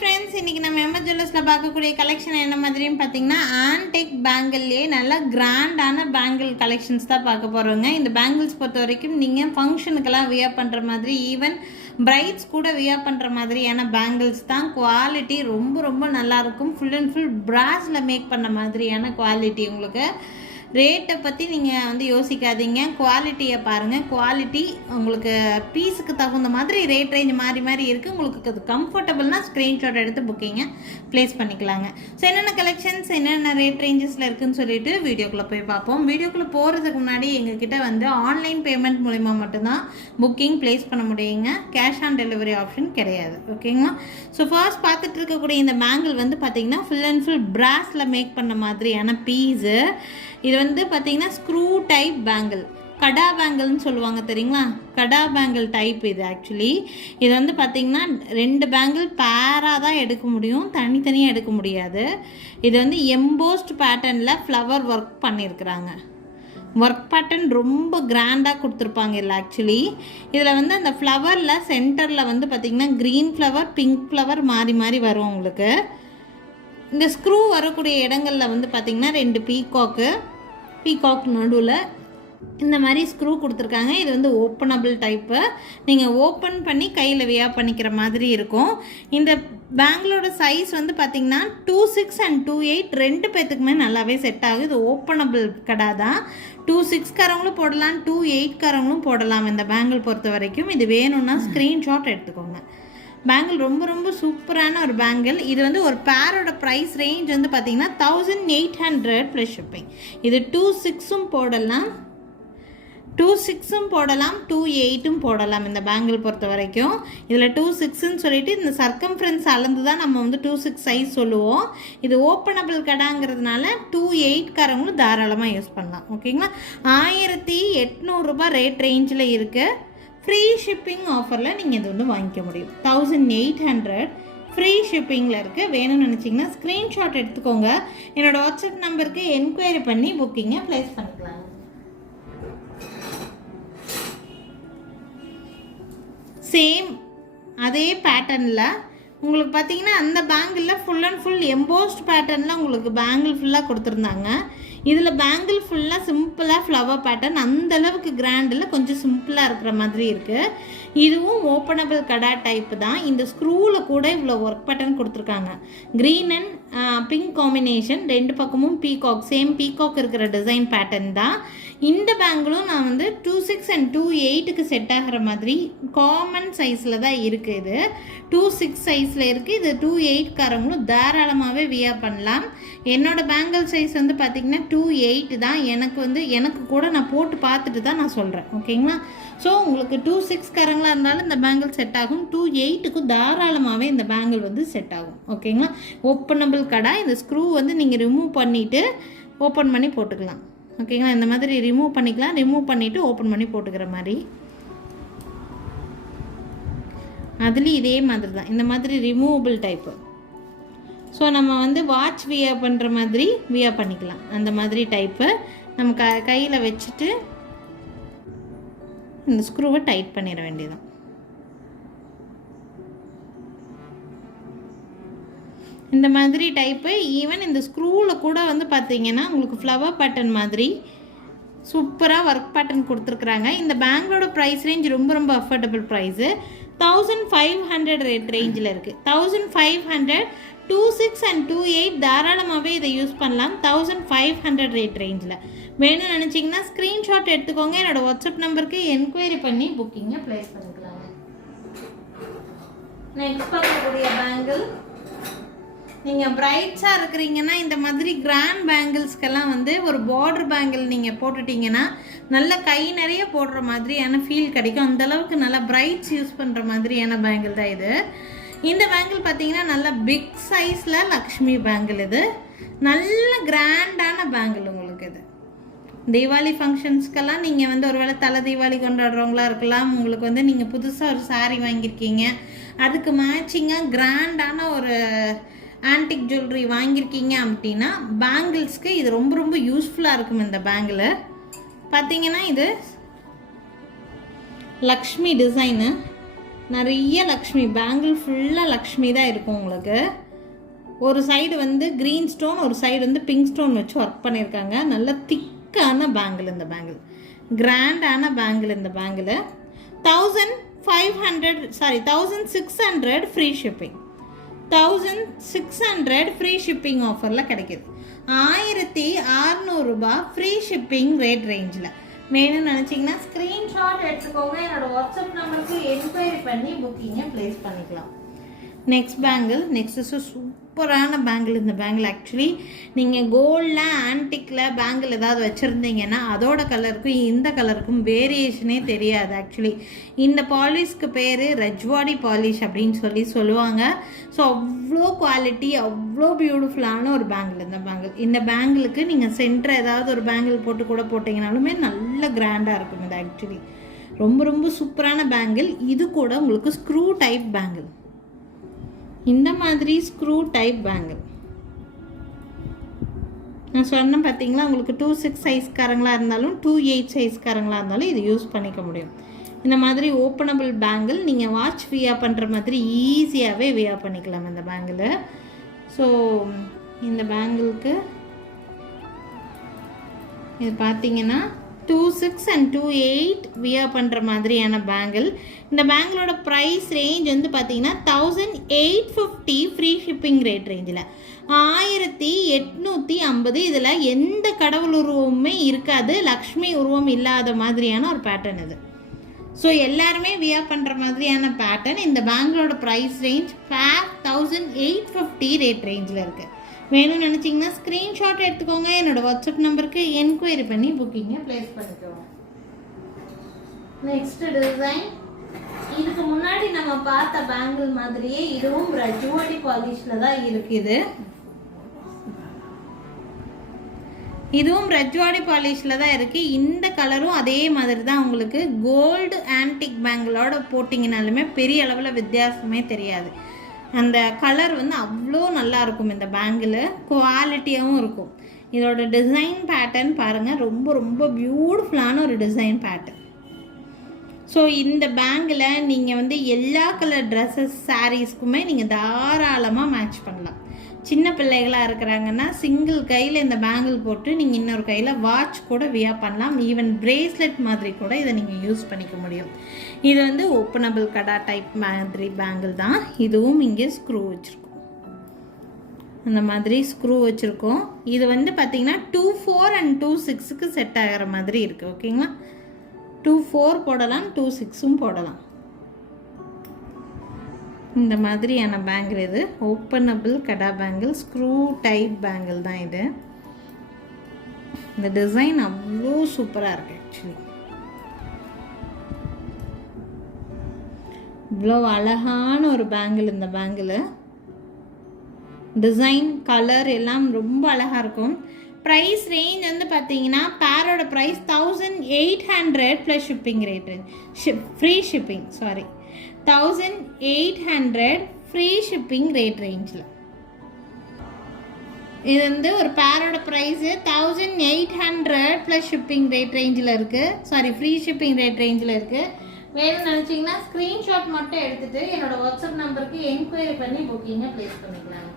Friends, இன்றைக்கி நம்ம MS ஜுவல்லர்ஸில் பார்க்கக்கூடிய கலெக்ஷன் என்ன மாதிரின்னு பார்த்தீங்கன்னா ஆன்டிக் பேங்கிள்லேயே நல்லா கிராண்டான பேங்கிள் கலெக்ஷன்ஸ் தான் பார்க்க போகிறோங்க. இந்த பேங்கிள்ஸ் பொறுத்த வரைக்கும் நீங்கள் ஃபங்க்ஷனுக்கெல்லாம் வியர் பண்ணுற மாதிரி, ஈவன் பிரைட்ஸ் கூட வியர் பண்ணுற மாதிரியான பேங்கிள்ஸ் தான். குவாலிட்டி ரொம்ப ரொம்ப நல்லாயிருக்கும். ஃபுல் அண்ட் ஃபுல் பிராஸில் மேக் பண்ண மாதிரியான குவாலிட்டி. உங்களுக்கு ரேட்டை பற்றி நீங்கள் வந்து யோசிக்காதீங்க, குவாலிட்டியை பாருங்கள். குவாலிட்டி உங்களுக்கு பீஸுக்கு தகுந்த மாதிரி ரேட் ரேஞ்ச் மாறி மாறி இருக்குது. உங்களுக்கு அது கம்ஃபர்டபுள்னால் ஸ்க்ரீன்ஷாட் எடுத்து புக்கிங்கை ப்ளேஸ் பண்ணிக்கலாங்க. ஸோ என்னென்ன கலெக்ஷன்ஸ் என்னென்ன ரேட் ரேஞ்சஸில் இருக்குதுன்னு சொல்லிட்டு வீடியோக்குள்ளே போய் பார்ப்போம். வீடியோக்குள்ளே போகிறதுக்கு முன்னாடி எங்ககிட்ட வந்து ஆன்லைன் பேமெண்ட் மூலிமா மட்டும்தான் புக்கிங் ப்ளேஸ் பண்ண முடியுங்க. கேஷ் ஆன் டெலிவரி ஆப்ஷன் கிடையாது. ஓகேங்களா? ஸோ ஃபர்ஸ்ட் பார்த்துட்டு இருக்கக்கூடிய இந்த பேங்கிள் வந்து பார்த்திங்கன்னா ஃபுல் அண்ட் ஃபுல் பிராஸில் மேக் பண்ண மாதிரியான பீஸு. இது வந்து பார்த்திங்கன்னா ஸ்க்ரூ டைப் பேங்கிள், கடா பேங்கிள்னு சொல்லுவாங்க தெரியுங்களா? கடா பேங்கிள் டைப் இது. ஆக்சுவலி இது வந்து பார்த்திங்கன்னா 2 பேங்கிள் பேராக தான் எடுக்க முடியும், தனித்தனியாக எடுக்க முடியாது. இது வந்து எம்போஸ்ட் பேட்டர்னில் ஃப்ளவர் ஒர்க் பண்ணியிருக்கிறாங்க. ஒர்க் பேட்டர்ன் ரொம்ப கிராண்டாக கொடுத்துருப்பாங்க இல்லை. ஆக்சுவலி இதில் வந்து அந்த ஃப்ளவரில் சென்டரில் வந்து பார்த்திங்கன்னா க்ரீன் ஃப்ளவர், பிங்க் ஃப்ளவர் மாறி மாறி வரும். உங்களுக்கு இந்த ஸ்க்ரூ வரக்கூடிய இடங்களில் வந்து பார்த்திங்கன்னா 2 பீகாக் நடுவில் இந்த மாதிரி ஸ்க்ரூ கொடுத்துருக்காங்க. இது வந்து ஓப்பனபிள் டைப்பு. நீங்கள் ஓப்பன் பண்ணி கையில் வியர் பண்ணிக்கிற மாதிரி இருக்கும். இந்த பேங்கிளோட சைஸ் வந்து பார்த்திங்கன்னா 26 and 28 2 பேர்த்துக்குமே நல்லாவே செட் ஆகும். இது ஓப்பனபிள் கடை தான். 26 காரங்களும் போடலாம், 28 காரங்களும் போடலாம். இந்த பேங்கிள் பொறுத்த வரைக்கும் இது வேணும்னா ஸ்க்ரீன்ஷாட் எடுத்துக்கோங்க. பேங்கிள் ரொம்ப ரொம்ப சூப்பரான ஒரு பேங்கிள். இது வந்து ஒரு பேரோட ப்ரைஸ் ரேஞ்ச் வந்து பார்த்திங்கன்னா 1800 ப்ளஸ் ஷிப்பிங். இது 26ம் போடலாம், 28ம் போடலாம். இந்த பேங்கிள் பொறுத்த வரைக்கும் இதில் 26ன்னு சொல்லிட்டு இந்த சர்க்கம்ஃபரன்ஸ் அளந்து தான் நம்ம வந்து 26 சைஸ் சொல்லுவோம். இது ஓப்பனபிள் கடாங்கிறதுனால 28 காரங்களும் தாராளமாக யூஸ் பண்ணலாம். ஓகேங்களா? 1800 ரூபாய் ரேட் ரேஞ்சில் இருக்குது. ஃப்ரீ ஷிப்பிங் ஆஃபரில் நீங்கள் இது வந்து வாங்கிக்க முடியும். 1800 ஃப்ரீ ஷிப்பிங்கில் இருக்குது. வேணும்னு நினச்சிங்கன்னா ஸ்க்ரீன்ஷாட் எடுத்துக்கோங்க. என்னோடய வாட்ஸ்அப் நம்பருக்கு என்கொயரி பண்ணி புக்கிங்கை ப்ளேஸ் பண்ணிக்கலாம். சேம் அதே பேட்டர்னில் உங்களுக்கு பார்த்தீங்கன்னா அந்த பேங்கிளில் ஃபுல் அண்ட் ஃபுல் எம்போஸ்ட் பேட்டர்னில் உங்களுக்கு பேங்கிள் ஃபுல்லாக கொடுத்துருந்தாங்க. இதில் பேங்கிள் ஃபுல்லாக சிம்பிளாக ஃப்ளவர் பேட்டர்ன், அந்தளவுக்கு கிராண்டில் கொஞ்சம் சிம்பிளாக இருக்கிற மாதிரி இருக்குது. இதுவும் ஓப்பனபிள் கடா டைப்பு தான். இந்த ஸ்க்ரூவில் கூட இவ்வளோ ஒர்க் பேட்டர்ன் கொடுத்துருக்காங்க. க்ரீன் அண்ட் பிங்க் காம்பினேஷன், 2 பக்கமும் பீகாக், சேம் பீகாக் இருக்கிற டிசைன் பேட்டர்ன் தான். இந்த பேங்கிளும் நான் வந்து 26 and 28க்கு செட் ஆகிற மாதிரி காமன் சைஸில் தான் இருக்குது. இது 26 சைஸில் இருக்குது. இது 28 காரங்களும் தாராளமாகவே வியர் பண்ணலாம். என்னோடய பேங்கிள் சைஸ் வந்து பார்த்திங்கன்னா 28 தான். எனக்கு கூட நான் போட்டு பார்த்துட்டு தான் நான் சொல்கிறேன். ஓகேங்களா? ஸோ உங்களுக்கு 26 காரங்களாக இருந்தாலும் இந்த பேங்கிள் செட் ஆகும். 28க்கும் தாராளமாகவே இந்த பேங்கிள் வந்து செட் ஆகும். ஓகேங்களா? ஓப்பனபிள் கடை. இந்த ஸ்க்ரூ வந்து நீங்கள் ரிமூவ் பண்ணிவிட்டு ஓப்பன் பண்ணி போட்டுக்கலாம். ஓகேங்களா? இந்த மாதிரி ரிமூவ் பண்ணிக்கலாம். ரிமூவ் பண்ணிவிட்டு ஓப்பன் பண்ணி போட்டுக்கிற மாதிரி. அதுலேயும் இதே மாதிரி தான், இந்த மாதிரி ரிமூவபிள் டைப்பு. ஸோ நம்ம வந்து வாட்ச் வியர் பண்ணுற மாதிரி வியர் பண்ணிக்கலாம். அந்த மாதிரி டைப்பு நம்ம கையில் வச்சுட்டு இந்த ஸ்க்ரூவை டைட் பண்ணிட வேண்டியதான். இந்த மாதிரி டைப்பு. ஈவன் இந்த ஸ்க்ரூவில் கூட வந்து பார்த்தீங்கன்னா உங்களுக்கு ஃப்ளவர் பேட்டர்ன் மாதிரி சூப்பராக ஒர்க் பேட்டர்ன் கொடுத்துருக்குறாங்க. இந்த பேங்கோட ப்ரைஸ் ரேஞ்ச் ரொம்ப ரொம்ப அஃபோர்டபுள் ப்ரைஸு. 1500 ரேட் ரேஞ்சில் இருக்குது. 1500 26 and 28 தாராளமாகவே இதை யூஸ் பண்ணலாம். 1500 ரேட் ரேஞ்சில் வேணும்னு நினச்சிங்கன்னா ஸ்க்ரீன்ஷாட் எடுத்துக்கோங்க. என்னோடய வாட்ஸ்அப் நம்பருக்கு என்கொயரி பண்ணி புக்கிங்கை ப்ளேஸ் பண்ணிக்கலாங்க. நெக்ஸ்ட் பார்க்கக்கூடிய பேங்கிள், நீங்கள் பிரைட்ஸாக இருக்கிறீங்கன்னா இந்த மாதிரி கிராண்ட் பேங்கிள்ஸ்க்கெல்லாம் வந்து ஒரு பார்டர் பேங்கிள் நீங்கள் போட்டுட்டிங்கன்னா நல்ல கை நிறைய போடுற மாதிரியான ஃபீல் கிடைக்கும். அந்தளவுக்கு நல்லா பிரைட்ஸ் யூஸ் பண்ணுற மாதிரியான பேங்கிள் தான் இது. இந்த பேங்கிள் பார்த்தீங்கன்னா நல்ல பிக் சைஸில் லக்ஷ்மி பேங்கிள். இது நல்ல கிராண்டான பேங்கிள். உங்களுக்கு இது தீபாவளி ஃபங்க்ஷன்ஸ்க்கெல்லாம் நீங்கள் வந்து ஒருவேளை தலை தீபாவளி கொண்டாடுறவங்களா இருக்கலாம். உங்களுக்கு வந்து நீங்கள் புதுசாக ஒரு சாரீ வாங்கியிருக்கீங்க, அதுக்கு மேட்சிங்காக கிராண்டான ஒரு ஆன்டிக் ஜுவல்லரி வாங்கியிருக்கீங்க அப்படின்னா பேங்கிள்ஸ்க்கு இது ரொம்ப ரொம்ப யூஸ்ஃபுல்லாக இருக்கும். இந்த பேங்கிள் பார்த்தீங்கன்னா இது லக்ஷ்மி டிசைனு, நிறைய லக்ஷ்மி, பேங்கிள் ஃபுல்லாக லக்ஷ்மி தான் இருக்கும் உங்களுக்கு. ஒரு சைடு வந்து க்ரீன் ஸ்டோன், ஒரு சைடு வந்து பிங்க் ஸ்டோன் வச்சு ஒர்க் பண்ணியிருக்காங்க. நல்ல திக்கான பேங்கிள் இந்த பேங்கிள், கிராண்டான பேங்கிள் இந்த bangle. 1600 free shipping. 1600 free shipping ஆஃபரில் கிடைக்கிது. 1600 ரூபாய் ஃப்ரீ ஷிப்பிங் ரேட் ரேஞ்சில். வேணும்னு நினச்சிங்கன்னா ஸ்க்ரீன்ஷாட் எடுத்துக்கோங்க. என்னோடய வாட்ஸ்அப் நம்பருக்கு என்கொயரி பண்ணி புக்கிங்கை ப்ளேஸ் பண்ணிக்கலாம். நெக்ஸ்ட் பேங்கிள், நெக்ஸ்ட் சூப்பரான பேங்கிள் இந்த பேங்கிள். ஆக்சுவலி நீங்கள் கோல்டில் ஆன்டிக்கில் பேங்கிள் ஏதாவது வச்சுருந்தீங்கன்னா அதோட கலருக்கும் இந்த கலருக்கும் வேரியேஷனே தெரியாது. ஆக்சுவலி இந்த பாலிஷ்க்கு பேர் ரஜ்வாடி பாலிஷ் அப்படின்னு சொல்லுவாங்க. ஸோ அவ்வளோ குவாலிட்டி, அவ்வளோ பியூட்டிஃபுல்லான ஒரு பேங்கிள் இந்த பேங்கிள். இந்த பேங்கிளுக்கு நீங்கள் சென்டர் ஏதாவது ஒரு பேங்கிள் போட்டு கூட போட்டிங்கனாலுமே நல்ல கிராண்டாக இருக்கும் இது. ஆக்சுவலி ரொம்ப ரொம்ப சூப்பரான பேங்கிள். இது கூட உங்களுக்கு ஸ்க்ரூ டைப் பேங்கிள், இந்த மாதிரி ஸ்க்ரூ டைப் பேங்கிள் நான் சொன்னேன் பார்த்தீங்களா. உங்களுக்கு 2/6 சைஸ்காரங்களாக இருந்தாலும் 2/8 சைஸ்காரங்களாக இருந்தாலும் இது யூஸ் பண்ணிக்க முடியும். இந்த மாதிரி ஓப்பனபிள் பேங்கிள் நீங்கள் வாட்ச் வியர் பண்ணுற மாதிரி ஈஸியாகவே வியர் பண்ணிக்கலாம் இந்த பேங்கிள். ஸோ இந்த பேங்கிளுக்கு இது பார்த்தீங்கன்னா 2/6 and 2/8 வியர் பண்ணுற மாதிரியான பேங்கிள். இந்த பேங்கிளோட ப்ரைஸ் ரேஞ்ச் வந்து பார்த்தீங்கன்னா 1850 ஃப்ரீ ஷிப்பிங் ரேட் ரேஞ்சில். 1850. இதில் எந்த கடவுள் உருவமுமே இருக்காது, லக்ஷ்மி உருவம் இல்லாத மாதிரியான ஒரு பேட்டர்ன் இது. ஸோ எல்லாருமே வியர் பண்ணுற மாதிரியான பேட்டர்ன். இந்த பேங்கிளோட ப்ரைஸ் ரேஞ்ச் 1850 ரேட் ரேஞ்சில் இருக்குது. வேணும்னு நினச்சிங்கன்னா ஸ்க்ரீன்ஷாட் எடுத்துக்கோங்க. என்னோடய வாட்ஸ்அப் நம்பருக்கு என்கொயரி பண்ணி புக்கிங்கை ப்ளேஸ் பண்ணிக்கோங்க. நெக்ஸ்ட் டிசைன், இதுக்கு முன்னாடி நம்ம பார்த்த பேங்கிள் மாதிரியே இதுவும் ரஜ்வாடி பாலிஷில் தான் இருக்குது. இதுவும் ரஜ்வாடி பாலிஷில் தான் இருக்குது. இந்த கலரும் அதே மாதிரி தான். உங்களுக்கு கோல்டு ஆன்டிக் பேங்கிளோட போட்டிங்கனாலுமே பெரிய அளவில் வித்தியாசமே தெரியாது. அந்த கலர் வந்து அவ்வளோ நல்லா இருக்கும். இந்த பேங்கிள் குவாலிட்டியாகவும் இருக்கும். இதோட டிசைன் பேட்டர்ன் பாருங்கள், ரொம்ப ரொம்ப பியூட்டிஃபுல்லான ஒரு டிசைன் பேட்டர்ன். ஸோ இந்த பேங்கில் நீங்கள் வந்து எல்லா கலர் ட்ரெஸ்ஸஸ் சாரீஸ்க்குமே நீங்கள் தாராளமாக மேட்ச் பண்ணலாம். சின்ன பிள்ளைகளாக இருக்கிறாங்கன்னா சிங்கிள் கையில் இந்த பேங்கிள் போட்டு நீங்கள் இன்னொரு கையில் வாட்ச் கூட வியர் பண்ணலாம். ஈவன் பிரேஸ்லெட் மாதிரி கூட இதை நீங்கள் யூஸ் பண்ணிக்க முடியும். இது வந்து ஓப்பனபிள் கடா டைப் மாதிரி பேங்கிள் தான். இதுவும் இங்கே ஸ்க்ரூ வச்சுருக்கோம், அந்த மாதிரி ஸ்க்ரூ வச்சுருக்கோம். இது வந்து பார்த்திங்கன்னா 2/4 and 2/6க்கு செட் ஆகிற மாதிரி இருக்குது. ஓகேங்களா, 2/4 போடலாம், 2/6ம் போடலாம். இந்த மாதிரியான பேங்கிள் இது ஓப்பனபிள் கடா பேங்கிள், ஸ்க்ரூ டைப் பேங்கிள் தான் இது. இந்த டிசைன் அவ்வளோ சூப்பராக இருக்குது. ஆக்சுவலி இவ்வளோ அழகான ஒரு பேங்கிள் இந்த பேங்கிள். டிசைன் கலர் எல்லாம் ரொம்ப அழகாக இருக்கும். ப்ரைஸ் ரேஞ்ச் வந்து பார்த்தீங்கன்னா பேரோட price 1800 plus shipping rate, free shipping 1800 free shipping rate ரேஞ்சில். இது வந்து ஒரு பேரோட ப்ரைஸு 1800 ப்ளஸ் ஷிப்பிங் ரேட் ரேஞ்சில் இருக்குது. ஃப்ரீ ஷிப்பிங் ரேட் ரேஞ்சில் இருக்குது. வேணும்னு நினச்சிங்கன்னா ஸ்க்ரீன்ஷாட் மட்டும் எடுத்துகிட்டு என்னோடய வாட்ஸ்அப் நம்பருக்கு என்கொயரி பண்ணி புக்கிங்கை ப்ளேஸ் பண்ணிக்கலாம்.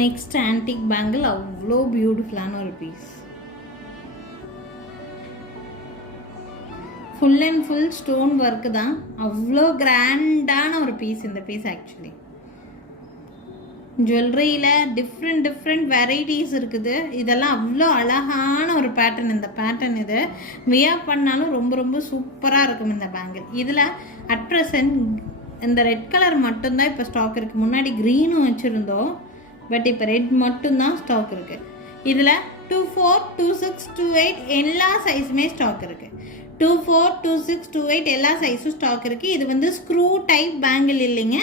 நெக்ஸ்ட் ஆன்டிக் பேங்கிள், அவ்வளோ பியூட்டிஃபுல்லான ஒரு piece. Full and full stone work தான். அவ்வளோ கிராண்டான ஒரு பீஸ் இந்த பீஸ். ஆக்சுவலி ஜுவல்லரியில் டிஃப்ரெண்ட் வெரைட்டிஸ் இருக்குது. இதெல்லாம் அவ்வளோ அழகான ஒரு பேட்டர்ன். இந்த பேட்டர்ன் இது வியர் பண்ணாலும் ரொம்ப ரொம்ப சூப்பராக இருக்கும் இந்த பேங்கிள். இதில் அட் ப்ரெசன்ட் இந்த ரெட் கலர் மட்டும்தான் இப்போ ஸ்டாக் இருக்குது. முன்னாடி க்ரீனும் வச்சுருந்தோம், பட் இப்போ ரெட் மட்டும்தான் ஸ்டாக் இருக்குது. இதில் 2/4, 2/6, 2/8 எல்லா சைஸுமே ஸ்டாக் இருக்குது. 2/4, 2/6, 2/8 எல்லா சைஸும் ஸ்டாக் இருக்குது. இது வந்து ஸ்க்ரூ டைப் பேங்கிள் இல்லைங்க,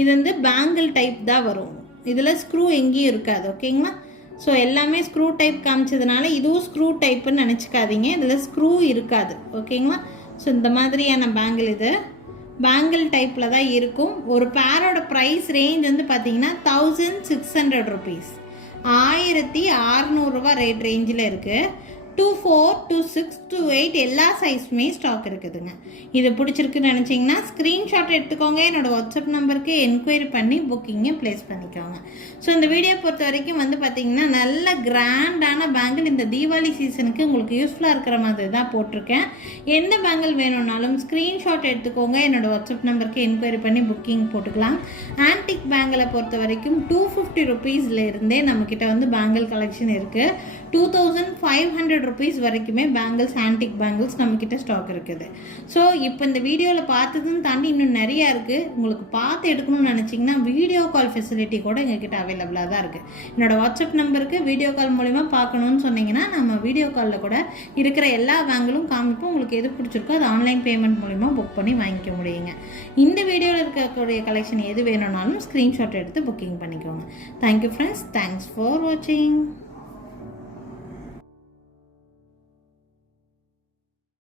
இது வந்து பேங்கிள் டைப் தான் வரும். இதில் ஸ்க்ரூ எங்கேயும் இருக்காது. ஓகேங்களா, ஸோ எல்லாமே ஸ்க்ரூ டைப் காமிச்சதுனால இதுவும் ஸ்க்ரூ டைப்புன்னு நினச்சிக்காதீங்க, இதில் ஸ்க்ரூ இருக்காது. ஓகேங்களா, ஸோ இந்த மாதிரியான பேங்கிள் இது பேங்கிள் டைப்பில் தான் இருக்கும். ஒரு பேரோட ப்ரைஸ் ரேஞ்ச் வந்து பார்த்தீங்கன்னா 1600 ருபீஸ். 1600 ரேட் ரேஞ்சில் இருக்குது. 2, 4, 2, 6, 2, 8 எல்லா சைஸுமே ஸ்டாக் இருக்குதுங்க. இது பிடிச்சிருக்குன்னு நினச்சிங்கன்னா ஸ்க்ரீன்ஷாட் எடுத்துக்கோங்க. என்னோடய வாட்ஸ்அப் நம்பருக்கு என்கொயரி பண்ணி புக்கிங்கை ப்ளேஸ் பண்ணிக்கோங்க. ஸோ இந்த வீடியோ பொறுத்த வரைக்கும் வந்து பார்த்திங்கன்னா நல்ல கிராண்டான பேங்கிள் இந்த தீபாவளி சீசனுக்கு உங்களுக்கு யூஸ்ஃபுல்லாக இருக்கிற மாதிரி தான் போட்டிருக்கேன். எந்த பேங்கிள் வேணும்னாலும் ஸ்க்ரீன்ஷாட் எடுத்துக்கோங்க. என்னோடய வாட்ஸ்அப் நம்பருக்கு என்கொயரி பண்ணி புக்கிங் போட்டுக்கலாம். ஆன்டிக் பேங்கிளை பொறுத்த வரைக்கும் 250 ருபீஸ்லேருந்தே நம்மக்கிட்ட வந்து பேங்கிள் கலெக்ஷன் இருக்குது. 2500 ருபீஸ் வரைக்குமே பேங்கிள்ஸ், ஆன்டிக் பேங்கிள்ஸ் நம்மக்கிட்ட ஸ்டாக் இருக்குது. ஸோ இப்போ இந்த வீடியோவில் பார்த்ததுன்னு தாண்டி இன்னும் நிறையா இருக்குது. உங்களுக்கு பார்த்து எடுக்கணும்னு நினச்சிங்கன்னா வீடியோ கால் ஃபெசிலிட்டி கூட எங்ககிட்ட அவைலபிளாக தான் இருக்குது. என்னோடய வாட்ஸ்அப் நம்பருக்கு வீடியோ கால் மூலிமா பார்க்கணுன்னு சொன்னீங்கன்னா நம்ம வீடியோ காலில் கூட இருக்கிற எல்லா பேங்கிளும் காமிப்போம். உங்களுக்கு எது பிடிச்சிருக்கோ அது ஆன்லைன் பேமெண்ட் மூலிமா புக் பண்ணி வாங்கிக்க முடியுங்க. இந்த வீடியோவில் இருக்கக்கூடிய கலெக்ஷன் எது வேணும்னாலும் ஸ்க்ரீன்ஷாட் எடுத்து புக்கிங் பண்ணிக்கோங்க. Thank you friends. தேங்க்ஸ் ஃபார் வாட்சிங்.